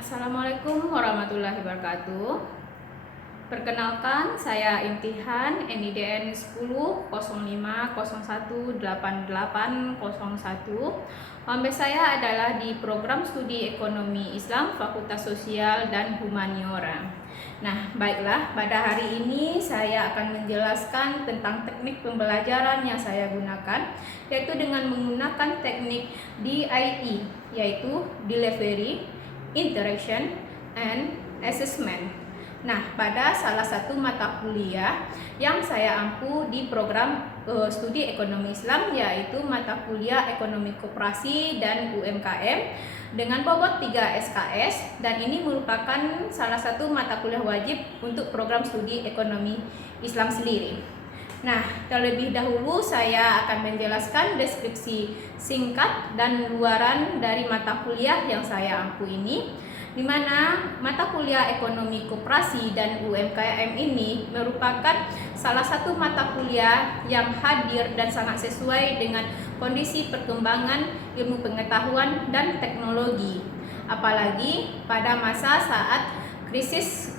Assalamualaikum warahmatullahi wabarakatuh. Perkenalkan, saya Imtihan NIDN 1005018801. Home base saya adalah di program studi Ekonomi Islam Fakultas Sosial dan Humaniora. Nah, baiklah, pada hari ini saya akan menjelaskan tentang teknik pembelajaran yang saya gunakan, yaitu dengan menggunakan teknik DIE, yaitu Delivery, Interaction, and Assessment. Nah, pada salah satu mata kuliah yang saya ampu di program studi Ekonomi Islam, yaitu mata kuliah Ekonomi Koperasi dan UMKM dengan bobot 3 SKS, dan ini merupakan salah satu mata kuliah wajib untuk program studi Ekonomi Islam sendiri. Nah, terlebih dahulu saya akan menjelaskan deskripsi singkat dan luaran dari mata kuliah yang saya ampu ini, di mana mata kuliah Ekonomi Koperasi dan UMKM ini merupakan salah satu mata kuliah yang hadir dan sangat sesuai dengan kondisi perkembangan ilmu pengetahuan dan teknologi, apalagi pada masa saat krisis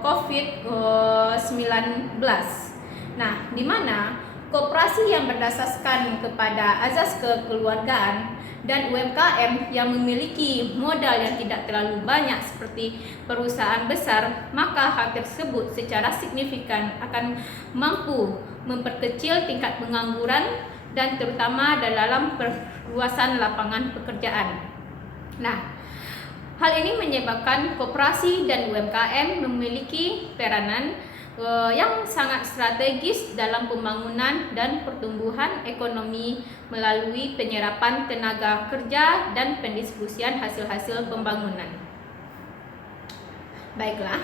COVID-19. Nah, di mana koperasi yang berdasarkan kepada azas kekeluargaan dan UMKM yang memiliki modal yang tidak terlalu banyak seperti perusahaan besar, maka hal tersebut secara signifikan akan mampu memperkecil tingkat pengangguran dan terutama dalam perluasan lapangan pekerjaan. Nah, hal ini menyebabkan koperasi dan UMKM memiliki peranan yang sangat strategis dalam pembangunan dan pertumbuhan ekonomi melalui penyerapan tenaga kerja dan pendistribusian hasil-hasil pembangunan. Baiklah,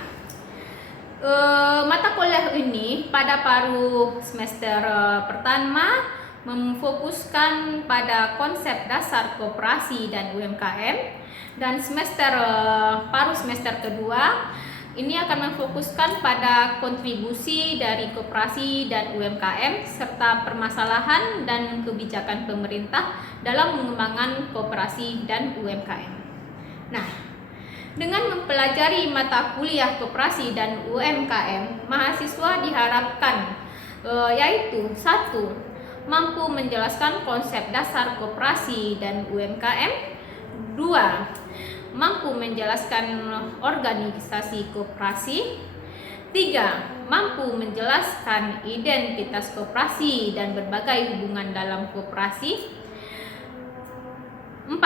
mata kuliah ini pada paruh semester pertama memfokuskan pada konsep dasar koperasi dan UMKM, dan paruh semester kedua ini akan memfokuskan pada kontribusi dari koperasi dan UMKM serta permasalahan dan kebijakan pemerintah dalam mengembangkan koperasi dan UMKM. Nah, dengan mempelajari mata kuliah koperasi dan UMKM, mahasiswa diharapkan yaitu 1. Mampu menjelaskan konsep dasar koperasi dan UMKM. 2. Mampu menjelaskan organisasi koperasi. 3. Mampu menjelaskan identitas koperasi dan berbagai hubungan dalam koperasi. 4.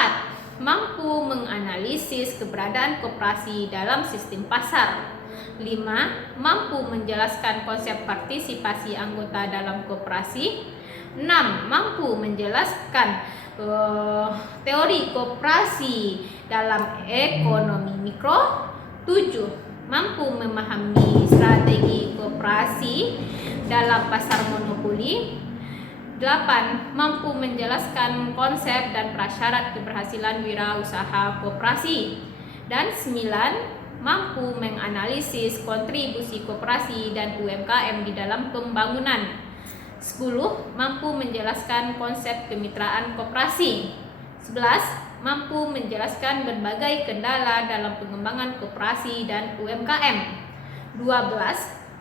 Mampu menganalisis keberadaan koperasi dalam sistem pasar. 5. Mampu menjelaskan konsep partisipasi anggota dalam koperasi. 6. Mampu menjelaskan teori koperasi dalam ekonomi mikro. 7. Mampu memahami strategi koperasi dalam pasar monopoli. 8. Mampu menjelaskan konsep dan prasyarat keberhasilan wirausaha koperasi. Dan 9. Mampu menganalisis kontribusi koperasi dan UMKM di dalam pembangunan. 10. Mampu menjelaskan konsep kemitraan koperasi. 11. Mampu menjelaskan berbagai kendala dalam pengembangan koperasi dan UMKM. 12.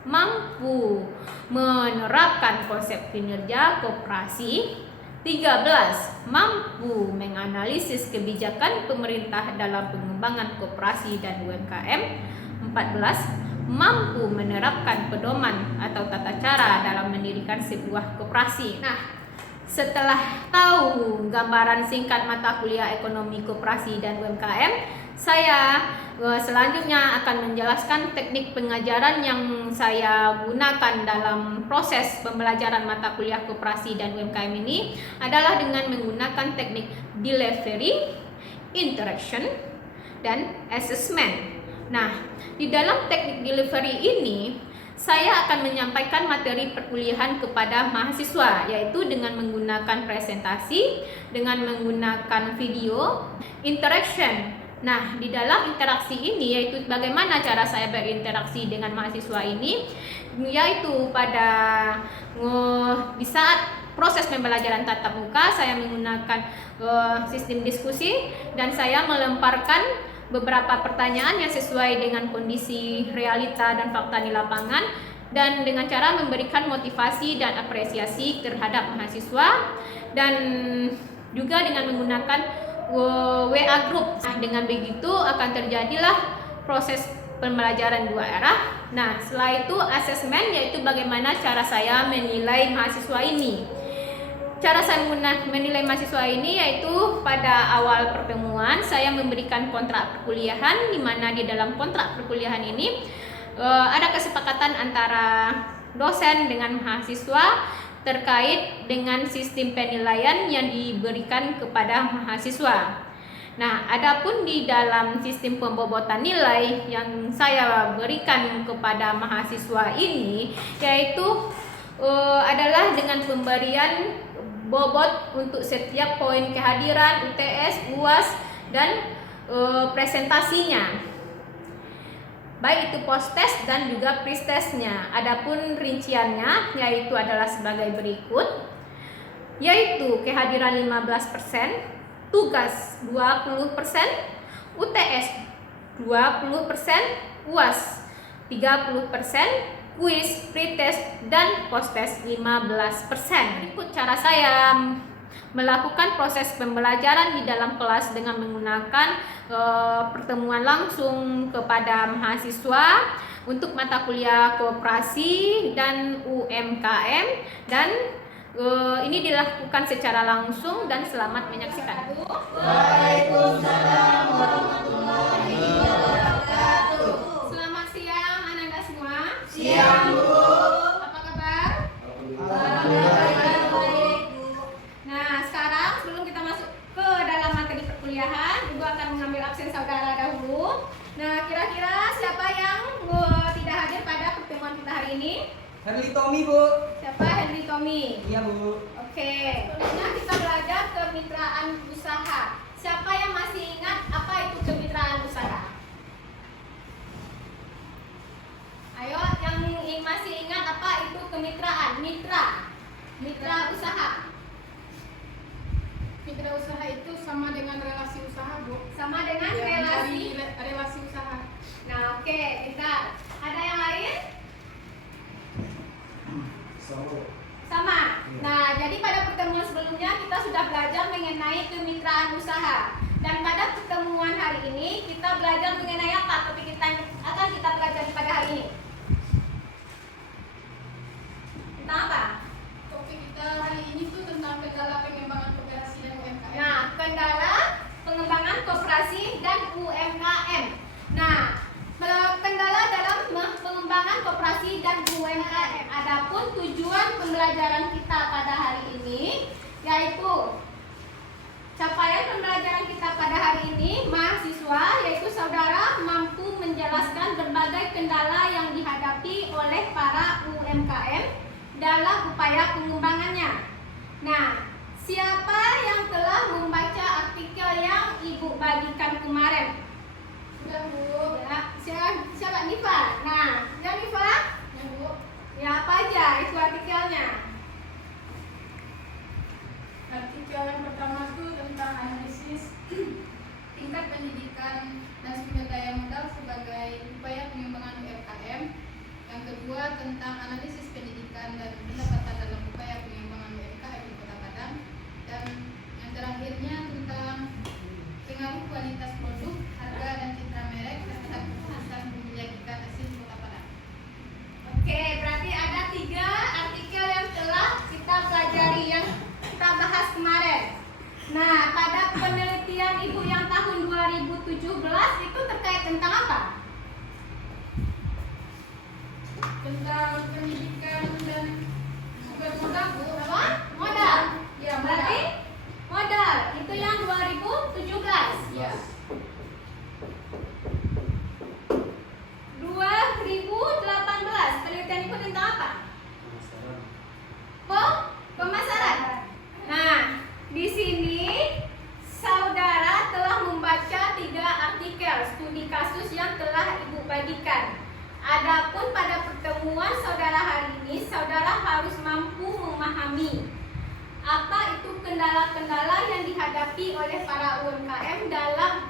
Mampu menerapkan konsep kinerja koperasi. 13. Mampu menganalisis kebijakan pemerintah dalam pengembangan koperasi dan UMKM. 14. Mampu menerapkan pedoman atau tata cara dalam mendirikan sebuah koperasi. Nah, setelah tahu gambaran singkat mata kuliah Ekonomi Koperasi dan UMKM, saya selanjutnya akan menjelaskan teknik pengajaran yang saya gunakan dalam proses pembelajaran mata kuliah Koperasi dan UMKM ini adalah dengan menggunakan teknik Delivery, Interaction, dan Assessment. Nah, di dalam teknik delivery ini saya akan menyampaikan materi perkuliahan kepada mahasiswa, yaitu dengan menggunakan presentasi, dengan menggunakan video, interaction. Nah, di dalam interaksi ini yaitu bagaimana cara saya berinteraksi dengan mahasiswa ini, yaitu pada di saat proses pembelajaran tatap muka saya menggunakan sistem diskusi, dan saya melemparkan beberapa pertanyaan yang sesuai dengan kondisi realita dan fakta di lapangan, dan dengan cara memberikan motivasi dan apresiasi terhadap mahasiswa, dan juga dengan menggunakan WA group. Nah, dengan begitu akan terjadilah proses pembelajaran dua arah. Nah, setelah itu asesmen, yaitu bagaimana cara saya menilai mahasiswa ini. Cara saya menilai mahasiswa ini yaitu pada awal pertemuan saya memberikan kontrak perkuliahan, di mana di dalam kontrak perkuliahan ini ada kesepakatan antara dosen dengan mahasiswa terkait dengan sistem penilaian yang diberikan kepada mahasiswa. Nah, adapun di dalam sistem pembobotan nilai yang saya berikan kepada mahasiswa ini yaitu adalah dengan pemberian bobot untuk setiap poin kehadiran, UTS, UAS, dan presentasinya, baik itu post test dan juga pre testnya. Adapun rinciannya yaitu adalah sebagai berikut, yaitu kehadiran 15%, tugas 20%, UTS 20%, UAS 30%, kuis, pre test, dan post test 15%. Berikut cara saya melakukan proses pembelajaran di dalam kelas dengan menggunakan pertemuan langsung kepada mahasiswa untuk mata kuliah koperasi dan UMKM, dan ini dilakukan secara langsung, dan selamat menyaksikan. Waalaikumsalam warahmatullahi wabarakatuh. Selamat siang anak-anak semua. Siang, Bu. Apa kabar? Alhamdulillah baik, Bu. Nah, sekarang sebelum kita masuk ke dalam materi perkuliahan, Ibu akan mengambil absen saudara dahulu. Nah, kira-kira siapa yang tidak hadir pada pertemuan kita hari ini? Henry Tommy, Bu. Siapa? Henry Tommy. Iya, Bu. Oke, selanjutnya kita belajar kemitraan usaha. Siapa yang masih ingat apa itu kemitraan usaha? Ayo, yang masih ingat apa itu kemitraan? Mitra usaha. Mitra usaha itu sama dengan relasi usaha, Bu. Sama dengan Ya, relasi. mencari relasi usaha. Nah, oke, bentar. Ada yang lain? Sama. Nah, jadi pada pertemuan sebelumnya kita sudah belajar mengenai kemitraan usaha. Dan pada pertemuan hari ini kita belajar mengenai apa? Topik kita akan kita pelajari pada hari ini. Tentang apa? Topik kita hari ini tuh tentang kendala pengembangan koperasi dan UMKM. Nah, kendala pengembangan koperasi dan UMKM. Nah, kendala dalam pengembangan koperasi dan UMKM. Adapun tujuan pembelajaran kita pada hari ini yaitu capaian pembelajaran kita pada hari ini, mahasiswa yaitu saudara mampu menjelaskan berbagai kendala yang dihadapi oleh para UMKM dalam upaya pengembangannya. Nah, siapa yang telah membaca artikel yang Ibu bagikan kemarin? Sudah, Bu. Ya, siapa Nifa? Nah, ya Nifa? Ya, Bu. Ya, apa aja itu artikelnya? Artikel yang pertama itu tentang analisis tingkat pendidikan dan sumber daya modal sebagai upaya pengembangan UMKM. Yang kedua tentang analisis pendidikan dan pendapatan dalam upaya pengembangan UMKM di Kota Padang. Dan yang terakhirnya tentang pengaruh kualitas produk, harga dan citra merek terhadap kemasan menjadikan hasil Kota Padang. Oke, berarti ada 3 artikel yang telah kita pelajari yang kita bahas kemarin. Nah, pada penelitian Ibu yang tahun 2017 itu terkait tentang apa? Tentang pendidikan dan sumber modal, Bu. Apa? Modal. Ya, Berarti modal itu yang 2017. Ya. 2018 penelitian Ibu tentang apa? Pemasaran. Nah, di sini saudara telah membaca 3 artikel studi kasus yang telah Ibu bagikan. Adapun pada pertemuan saudara hari ini, saudara harus mampu memahami apa itu kendala-kendala yang dihadapi oleh para UMKM dalam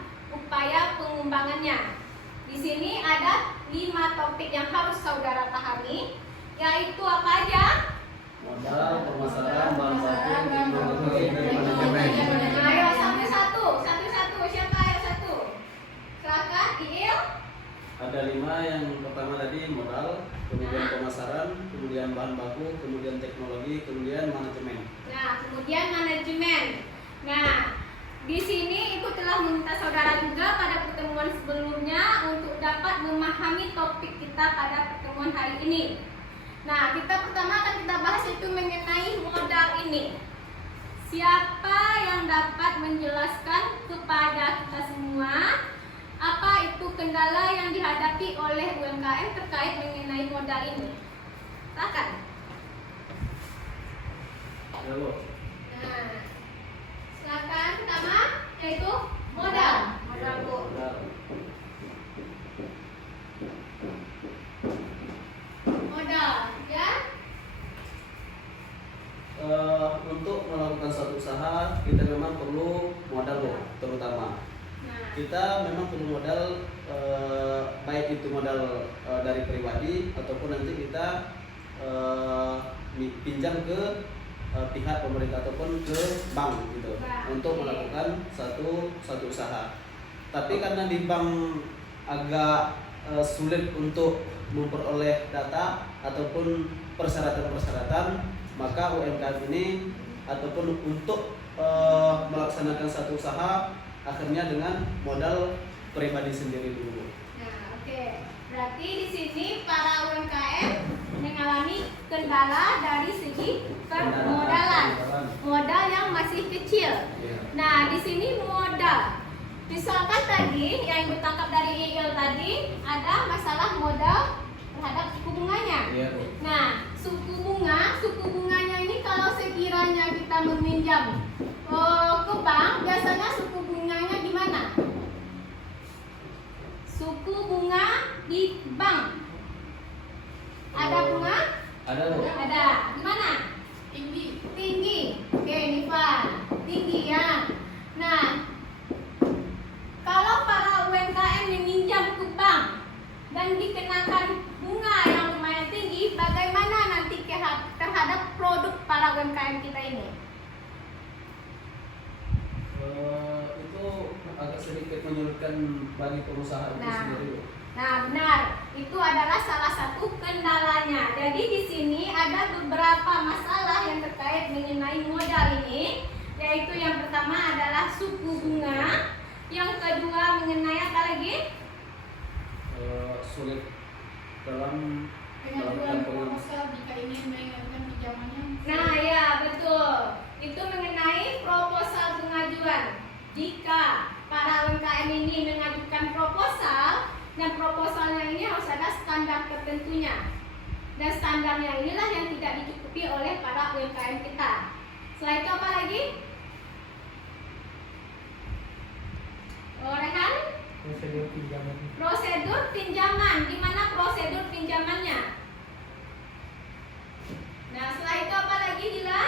upaya pengembangannya. Di sini ada 5 topik yang harus saudara pahami, yaitu apa aja? Modal, pemasaran, bahan baku, teknologi, dan manajemen. Ayo satu-satu. Siapa ayo satu? Silakan, Iil. Ada 5 yang pertama tadi modal, kemudian pemasaran, kemudian bahan baku, kemudian teknologi, kemudian manajemen. Nah, kemudian manajemen. Nah, di sini Ibu telah meminta saudara juga pada pertemuan sebelumnya untuk dapat memahami topik kita pada pertemuan hari ini. Nah, kita pertama akan kita bahas itu mengenai modal ini. Siapa yang dapat menjelaskan kepada kita semua apa itu kendala yang dihadapi oleh UMKM terkait mengenai modal ini? Silakan. Ya, Bu. Nah, silakan pertama yaitu modal. Modal, Bu. Modal. Modal, ya. Untuk melakukan suatu usaha kita memang perlu modal, Bu, terutama. Nah, Kita memang perlu modal, baik itu modal dari pribadi ataupun nanti kita pinjam ke pihak pemerintah ataupun ke bank gitu untuk melakukan satu usaha. Tapi karena di bank agak sulit untuk memperoleh data ataupun persyaratan-persyaratan, maka UMKM ini ataupun untuk melaksanakan satu usaha akhirnya dengan modal pribadi sendiri dulu. nah, oke. Berarti di sini para UMKM mengalami kendala dari segi permodalan. Modal yang masih kecil. Iya. Nah, di sini modal. Misalkan tadi yang Ibu tangkap dari IIL tadi ada masalah modal terhadap suku bunganya. Iya, Bu. Nah, suku bunganya ini kalau sekiranya kita meminjam ke bank, biasanya suku bunganya gimana? Suku bunga di bank. Ada bunga? Ada, Bu. Ada. Gimana? Tinggi. Oke, Nifa. Tinggi ya. Nah, kalau para UMKM meminjam ke bank dan dikenakan bunga yang lumayan tinggi, bagaimana nanti terhadap produk para UMKM kita ini? Itu agak sedikit menyulitkan bagi pengusaha itu Nah. sendiri, Bu. Nah, benar. Itu adalah salah satu kendalanya. Jadi di sini ada beberapa masalah yang terkait mengenai modal ini, yaitu yang pertama adalah suku bunga, yang kedua mengenai apa lagi? Sulit dalam Pengajuan proposal jika ingin mengajukan pinjamannya. Nah, ya betul. Itu mengenai proposal pengajuan. Jika para UMKM ini mengajukan proposal, dan proposalnya ini harus ada standar tertentunya. Dan standarnya inilah yang tidak dicukupi oleh para UMKM kita. Setelah itu apa lagi? Rehan? Prosedur pinjaman. Gimana prosedur pinjamannya? Nah, setelah itu apa lagi, Dila?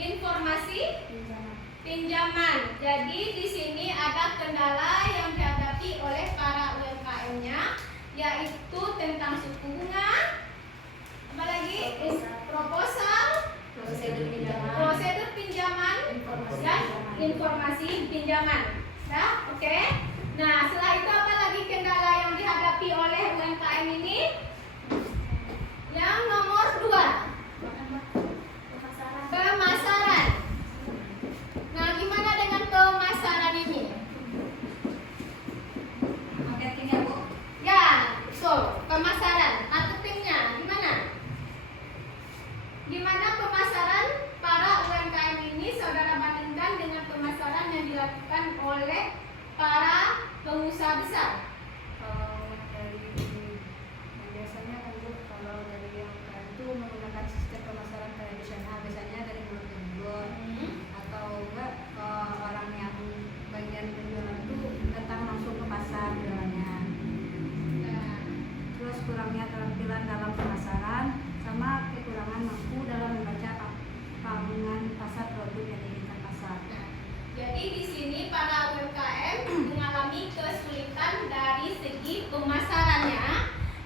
Informasi pinjaman. Jadi di sini ada kendala yang dihadapi oleh para UMKM-nya, yaitu tentang suku bunga, apalagi proposal, prosedur pinjaman, dan informasi pinjaman. Nah, oke. Nah, setelah itu apa lagi kendala yang dihadapi oleh UMKM ini? Yang nomor 2, pemasaran. Nah, gimana dengan pemasaran ini? Marketingnya, Bu. Ya, betul. Pemasaran. Marketingnya gimana? Gimana pemasaran para UMKM ini saudara bandingkan dengan pemasaran yang dilakukan oleh para pengusaha besar? Kalau dari biasanya kan, Bu, kalau dari yang UMKM itu menggunakan sistem pemasaran tradisional, biasanya dari mulut ke mulut, atau enggak ke orang yang bagian penjualan itu datang langsung ke pasar jualannya. Nah, Terus kurangnya keterampilan dalam pemasaran sama kekurangan mampu dalam membaca pangan pasar produk yang diinginkan pasar. Nah, jadi di sini para UMKM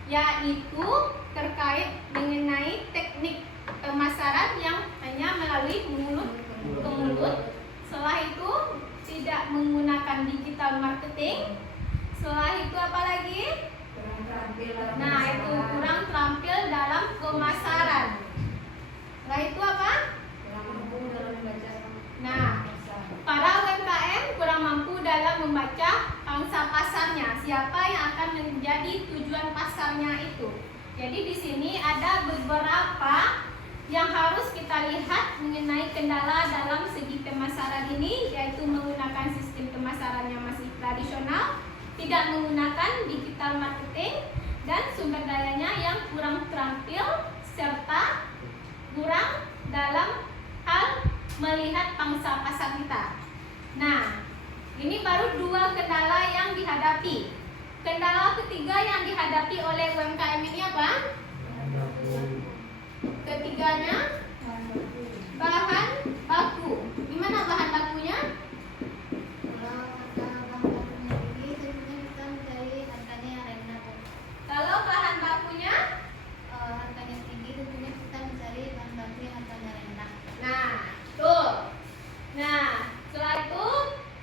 yaitu terkait mengenai teknik pemasaran yang hanya melalui mulut ke mulut. Setelah itu tidak menggunakan digital marketing. Setelah itu apa lagi? Kurang terampil dalam Nah, itu kurang terampil dalam pemasaran. Setelah itu apa? kurang mampu dalam membaca Nah, para UMKM kurang mampu dalam membaca pangsa pasarnya. Siapa yang akan menjadi tujuan pasarnya itu. Jadi di sini ada beberapa yang harus kita lihat mengenai kendala dalam segi pemasaran ini, yaitu menggunakan sistem pemasaran yang masih tradisional, tidak menggunakan digital marketing, dan sumber dayanya yang kurang terampil serta kurang dalam hal melihat pangsa pasar kita. Nah, ini baru 2 kendala yang dihadapi. Kendala ketiga yang dihadapi oleh UMKM ini apa? Ketiganya bahan baku. Di mana bahan bakunya? Kalau harga bahan bakunya tinggi, tentunya kita mencari harganya yang rendah. Kalau bahan bakunya, Harganya tinggi, tentunya kita mencari bahan baku yang harganya rendah. nah, tuh. Nah, setelah itu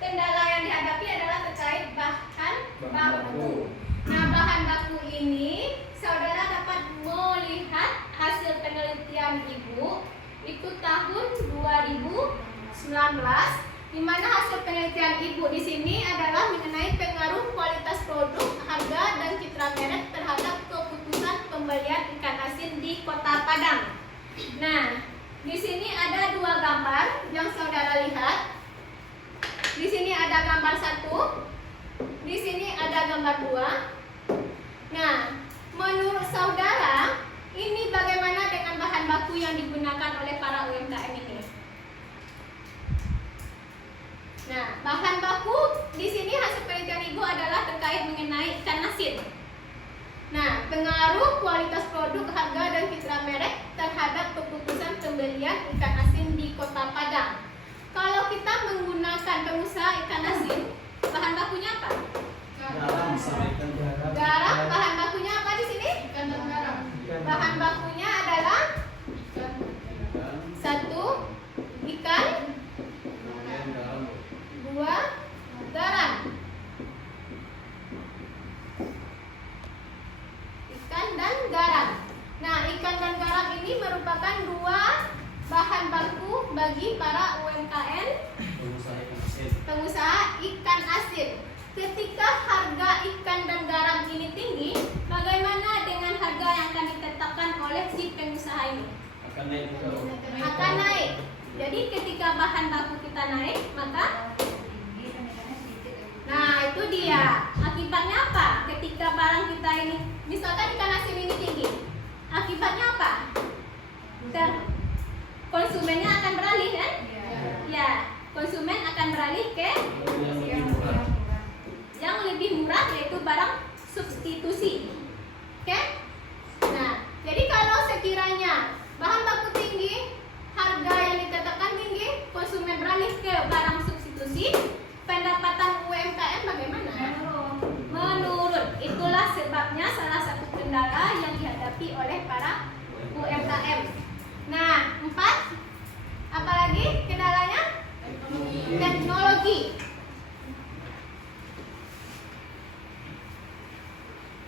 kendala yang dihadapi adalah terkait bahan baku. Nah, bahan baku ini saudara dapat melihat hasil penelitian Ibu itu tahun 2019, di mana hasil penelitian Ibu di sini adalah mengenai pengaruh kualitas produk, harga, dan citra merek terhadap keputusan pembelian ikan asin di Kota Padang. Nah, di sini ada 2 gambar yang saudara lihat. Di sini ada gambar 1, di sini ada gambar 2. Nah, menurut saudara, ini bagaimana dengan bahan baku yang digunakan oleh para UMKM ini? Nah, bahan baku di sini hasil penelitian Ibu adalah terkait mengenai ikan asin. Nah, pengaruh kualitas produk, harga, dan citra merek terhadap keputusan pembelian ikan asin di Kota Padang. Kalau kita menggunakan pengusaha ikan asin, bahan bakunya apa? Garam sama ikan garam. Garam. Bahan bakunya apa di sini? Ikan dan garam. Bahan bakunya adalah Ikan, 1 ikan, kemudian garam. 2 garam. Ikan dan garam. Nah, ikan dan garam ini merupakan 2 bahan baku bagi para UMKM Pengusaha ikan asin. pengusaha ikan asin. Ketika harga ikan dan garam ini tinggi, bagaimana dengan harga yang akan ditetapkan oleh si pengusaha ini? Akan naik juga. Akan naik. Jadi ketika bahan baku kita naik, maka nah itu dia. Akibatnya apa? Ketika barang kita ini, misalkan ikan asin ini tinggi, akibatnya apa? Konsumennya akan beralih kan? Ya, konsumen akan beralih ke Yang lebih murah. yang lebih murah, yaitu barang substitusi. Oke? Nah, jadi kalau sekiranya bahan baku tinggi, harga yang ditetapkan tinggi, konsumen beralih ke barang substitusi, pendapatan UMKM bagaimana? Menurun. Itulah sebabnya salah satu kendala yang dihadapi oleh para UMKM. Nah, 4, apalagi kendalanya? Teknologi.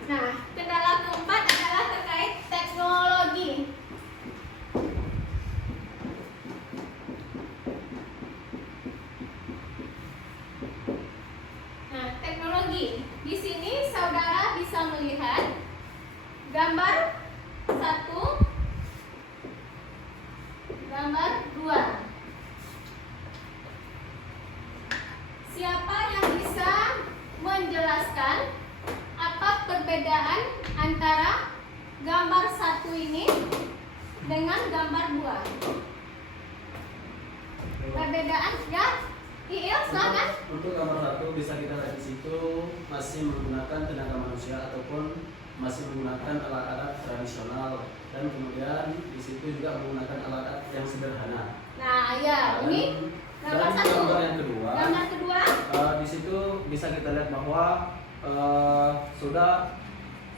Nah, kendala keempat adalah terkait teknologi. Nah, teknologi. Di sini saudara bisa melihat gambar 1, gambar 2. Siapa yang bisa menjelaskan apa perbedaan antara gambar 1 ini dengan gambar 2? Perbedaan ya? Iya, silakan. Untuk gambar 1 bisa kita lihat di situ masih menggunakan tenaga manusia ataupun masih menggunakan alat-alat tradisional, dan kemudian di situ juga menggunakan alat-alat yang sederhana. Nah, ya, ini gambar dan 1. gambar yang kedua, Gambar kedua, di situ bisa kita lihat bahwa sudah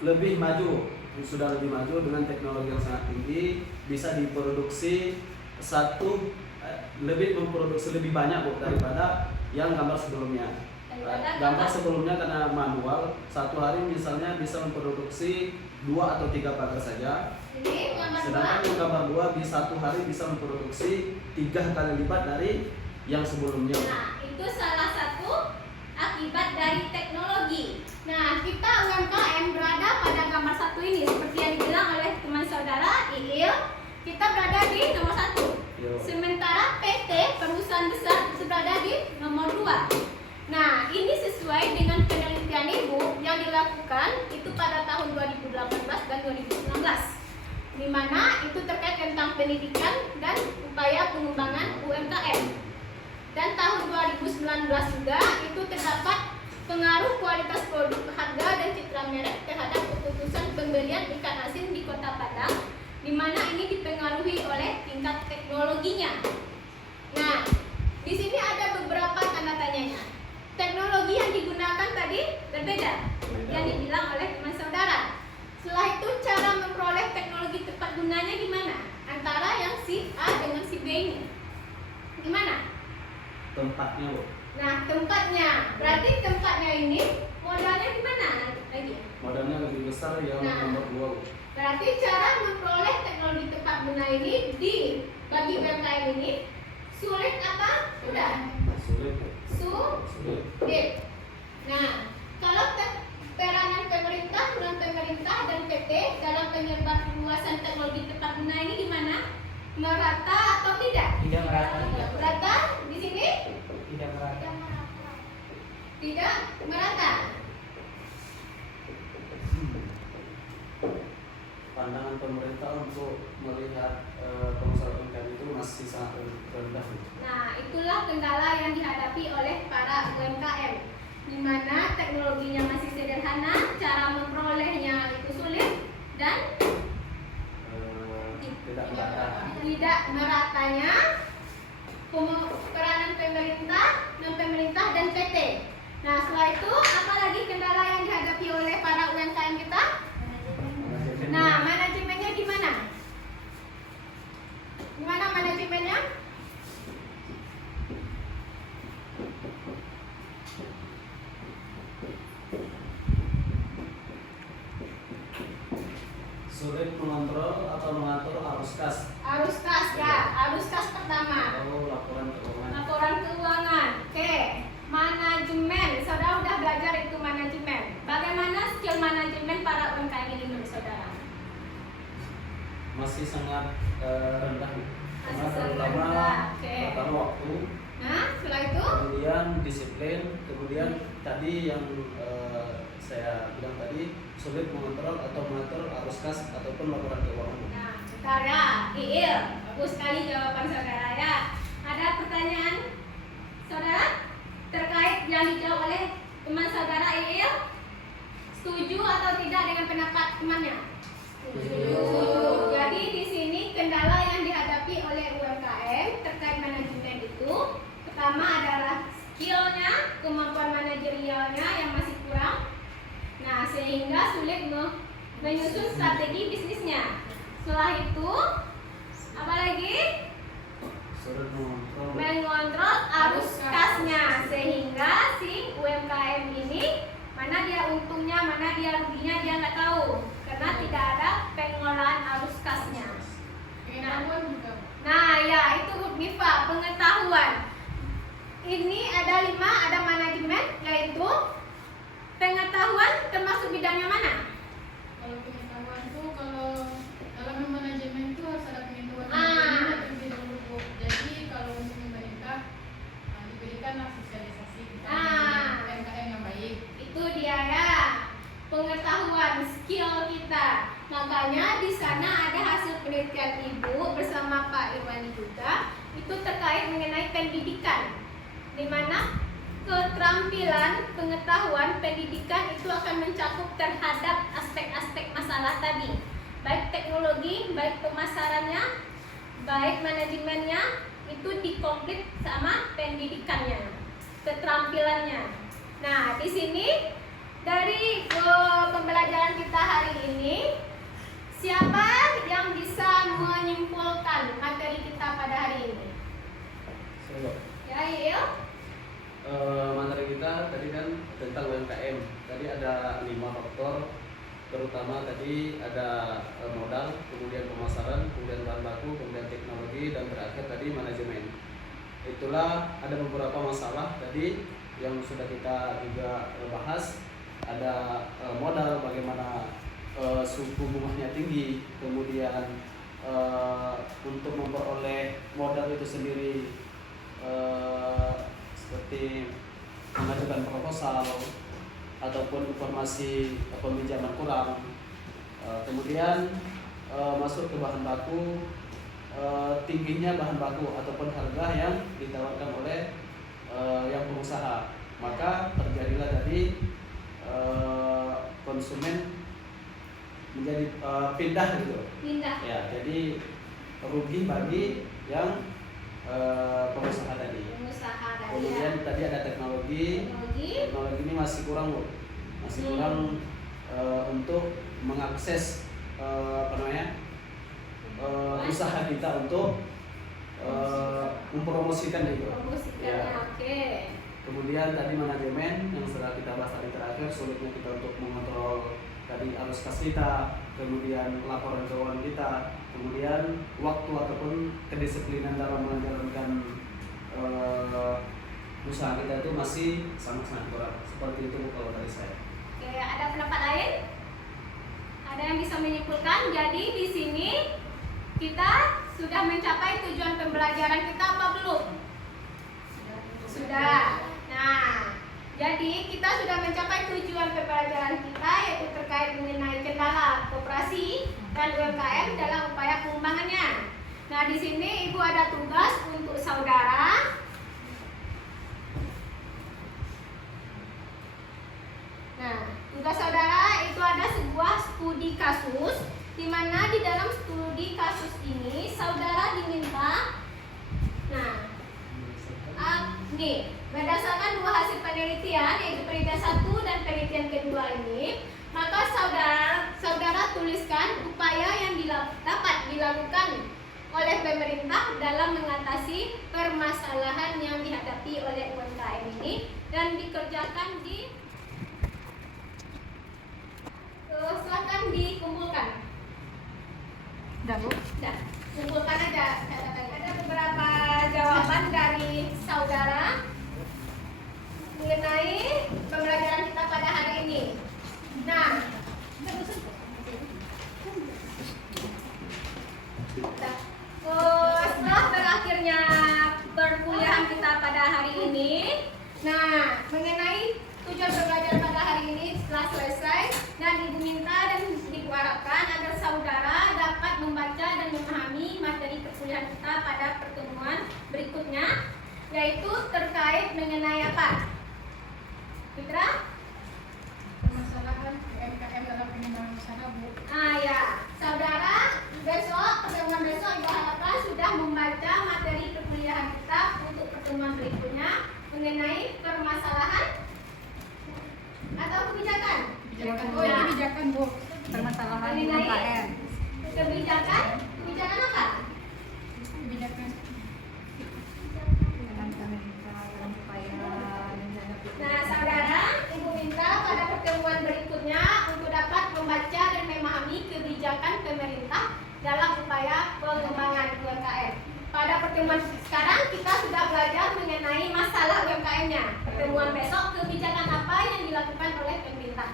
lebih maju, sudah lebih maju dengan teknologi yang sangat tinggi, bisa diproduksi lebih memproduksi lebih banyak Bu daripada yang gambar sebelumnya. Gambar sebelumnya karena manual, satu hari misalnya bisa memproduksi 2 atau 3 pagar saja. Ini gambar Sedangkan yang gambar 2 di satu hari bisa memproduksi 3 kali lipat dari yang sebelumnya. Nah, itu salah satu akibat dari teknologi. Nah, kita UMKM berada pada gambar 1 ini seperti yang dibilang oleh teman saudara Iil, kita berada di nomor 1. Yo. Sementara PT perusahaan besar itu berada di nomor 2. Nah, ini sesuai dengan penelitian Ibu yang dilakukan itu pada tahun 2018 dan 2019. Di mana itu terkait tentang pendidikan dan upaya pengembangan UMKM. Dan tahun 2019 juga itu terdapat pengaruh kualitas produk, harga dan citra merek terhadap keputusan pembelian ikan asin di Kota Padang, di mana ini dipengaruhi oleh tingkat teknologinya. Nah, di sini ada beberapa tanda tanyanya. Teknologi yang digunakan tadi berbeda, yang dibilang oleh teman saudara. Setelah itu cara memperoleh teknologi tepat gunanya gimana? Antara yang si A dengan si B ini gimana? Tempatnya Bu. Nah, tempatnya, berarti tempatnya ini modalnya gimana lagi? Modalnya lebih besar yang Nah. nomor 2 Bu. Berarti cara memperoleh teknologi tepat guna ini bagi UMKM ini sulit apa? Mudah. Sulit Bu. Sulit. Nah, kalau peranan pemerintah dan PT dalam penyebar luasan teknologi tepat guna ini gimana? Merata atau tidak? Tidak merata. Merata di sini? Tidak merata. Tidak merata. Pandangan pemerintah untuk melihat pengusaha UMKM itu masih sangat rendah. Nah, itulah kendala yang dihadapi oleh para UMKM, di mana teknologinya masih sederhana, cara memperolehnya itu sulit, dan Tidak merata. tidak meratanya peranan pemerintah dan PT. Nah, setelah itu apa lagi kendala yang dihadapi oleh para UMKM kita? Nah, manajemennya gimana? Gimana manajemennya? Sulit mengontrol atau mengatur arus kas. Arus kas ya, arus kas pertama. Oh, laporan keuangan. Laporan keuangan. Oke, manajemen. Saudara udah belajar itu manajemen. Bagaimana skill manajemen para UMKM ini menurut saudara? Masih sangat rendah. Masih sangat Terutama rendah, oke. pertama waktu, Nah, setelah itu kemudian disiplin, kemudian tadi yang saya bilang tadi sulit mengontrol atau mengatur arus kas ataupun laporan keuangan. nah, bentar ya, Iil. Bagus sekali jawaban saudara ya. Ada pertanyaan saudara terkait yang dijawab oleh teman saudara Iil? Setuju atau tidak dengan pendapat temannya? Setuju. Jadi di sini kendala yang dihadapi oleh UMKM terkait manajemen itu pertama adalah skillnya, kemampuan manajerialnya yang masih kurang. Nah, sehingga sulit menyusun strategi bisnisnya. Setelah itu apa lagi? Sulit mengontrol. Mengontrol arus kasnya, sehingga si UMKM ini mana dia untungnya, mana dia ruginya dia nggak tahu karena tidak ada pengolahan arus kasnya. Pengetahuan juga. Nah, ya itu Bu Mifa, pengetahuan. Ini ada 5, ada manajemen, yaitu pengetahuan termasuk bidangnya mana? Kalau pengetahuan itu kalau dalam manajemen itu harus ada pengetahuan Ah. manajemen terlebih dahulu Bu. Jadi kalau untuk pemerintah diberikanlah sosialisasi Ah. UMKM yang baik. Itu dia ya, pengetahuan skill kita. Makanya di sana ada hasil penelitian Ibu bersama Pak Irwandi juga, itu terkait mengenai pendidikan, di mana keterampilan, pengetahuan, pendidikan itu akan mencakup terhadap aspek-aspek masalah tadi, baik teknologi, baik pemasarannya, baik manajemennya, itu dikomplit sama pendidikannya, keterampilannya. Nah, di sini dari pembelajaran kita hari Il? Materi kita tadi kan tentang UMKM. Tadi ada 5 faktor, terutama tadi ada modal, kemudian pemasaran, kemudian bahan baku, kemudian teknologi, dan terakhir tadi manajemen. Itulah ada beberapa masalah tadi yang sudah kita juga bahas. Ada modal, bagaimana suku bunganya tinggi, kemudian untuk memperoleh modal itu sendiri seperti mengajukan proposal ataupun informasi peminjaman kurang. Kemudian masuk ke bahan baku, tingginya bahan baku ataupun harga yang ditawarkan oleh yang pengusaha, maka terjadilah tadi konsumen menjadi pindah gitu. Pindah. Ya, jadi rugi bagi yang pengusaha tadi. Pengusaha tadi. Kemudian Ya. tadi ada teknologi. Teknologi ini masih kurang, Bu. Masih kurang untuk mengakses usaha kita untuk mempromosikan itu. Ya. Oke. Kemudian tadi manajemen yang sudah kita bahas tadi terakhir, sulitnya kita untuk mengontrol tadi arus kas kita, kemudian laporan keuangan kita, kemudian waktu ataupun kedisiplinan dalam menjalankan usaha kita itu masih sangat-sangat kurang. Seperti itu kalau dari saya. Oke, ada pendapat lain? Ada yang bisa menyimpulkan? Jadi di sini kita sudah mencapai tujuan pembelajaran kita apa belum? Sudah. Nah, jadi kita sudah mencapai tujuan pembelajaran kita, yaitu terkait mengenai kendala koperasi dan UMKM dalam upaya pengembangannya. Nah, di sini Ibu ada tugas untuk saudara. Nah, tugas saudara itu ada sebuah studi kasus, di mana di dalam studi kasus ini saudara diminta, nih, berdasarkan 2 hasil penelitian, yaitu penelitian 1 dan penelitian kedua ini, maka saudara tuliskan upaya yang dapat dilakukan oleh pemerintah dalam mengatasi permasalahan yang dihadapi oleh UMKM ini dan dikerjakan di silakan dikumpulkan. Udah, Bu. Nah, kumpulkan aja catatannya. Ada beberapa jawaban dari saudara mengenai pembelajaran kita pada hari ini. Nah, setelah berakhirnya perkuliahan kita pada hari ini, nah, mengenai tujuan pembelajaran pada hari ini setelah selesai, dan Ibu minta dan Ibu harapkan agar saudara dapat membaca dan memahami materi perkuliahan kita pada pertemuan berikutnya, yaitu terkait mengenai apa? Fitra? Permasalahan UMKM dalam pengembangan usaha, Bu. Ya, saudara besok, pertemuan besok Ibu harapkan sudah membaca materi perkuliahan kita untuk pertemuan berikutnya mengenai permasalahan atau kebijakan? Oh, ini kebijakan, Bu. Permasalahan UMKM. Kebijakan apa? Kebijakan. Nah, saudara, Ibu minta pada pertemuan berikutnya untuk dapat membaca dan memahami kebijakan pemerintah dalam upaya pengembangan UMKM. Pada pertemuan sekarang kita sudah belajar mengenai masalah UMKM-nya. Pertemuan besok kebijakan apa yang dilakukan oleh pemerintah.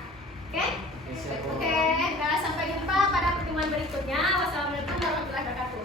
Oke? Oke, sampai jumpa pada pertemuan berikutnya. Wassalamualaikum warahmatullahi wabarakatuh.